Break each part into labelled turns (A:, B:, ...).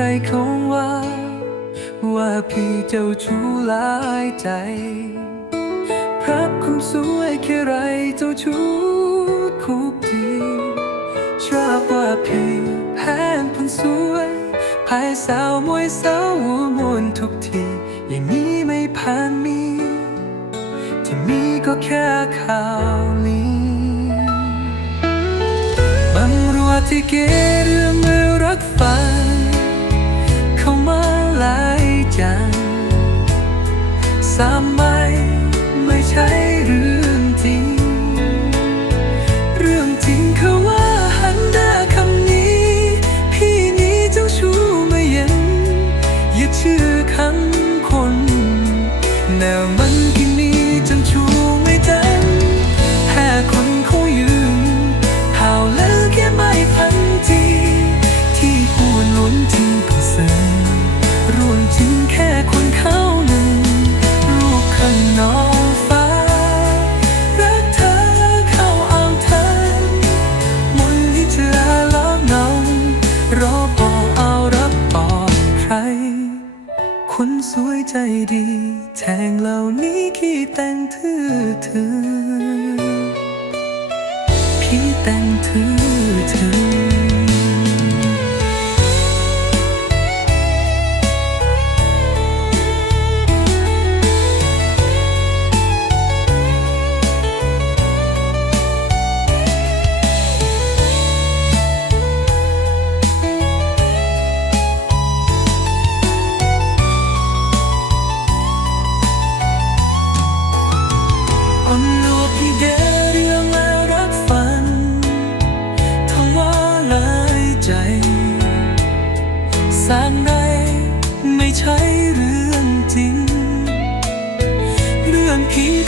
A: รเขาว่า ว่าพี่เจ้าชู้หลายใจ พระคุณสวยแค่ไรเจ้าชู้คุกทีชอบว่าพี่แพ้คนสวยพายสาวมวยสาวหัวมวนทุกที อย่างนี้ไม่ผ่านมี ที่มีก็แค่ข่าวลือบังรัวที่เกเรื่องมือ สามไม่ไม่ใช่เรื่องจริง เรื่องจริงคือว่าหันหน้าคำนี้ พี่นี้เจ้าชู้ไม่เย็นอย่าเชื่อคำคน แนวมันกินนี้จนชูไม่ทันแค่คนเขายืนห่าวแล้วแค่ไม่พันที ที่อ้วนล้นจริงก็ซึ้งรวนจริงแค่คนเขาหนึ่ ใจดี แทงเหล่านี้ขี้แต่งถือถือ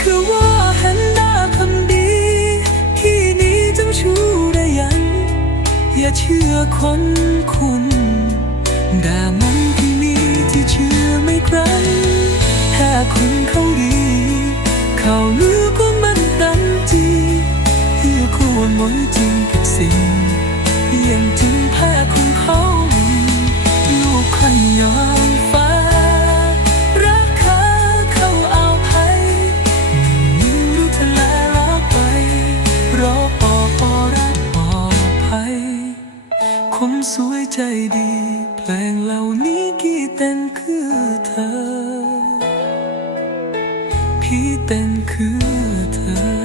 A: คือว่าเห็นหน้าคำดีที่นี้เจ้าชู้ได้ยัง อย่าเชื่อคนคุณด่ามันที่นี่ที่เชื่อไม่ครั้งแค่คุณเขาดี เขาลือก็มันดันจีเพื่อควรมนจริงกับสิ่งยังจริง คนสวยใจดี เพลงเหล่านี้กี่เต้นคือเธอ พี่เต้นคือเธอ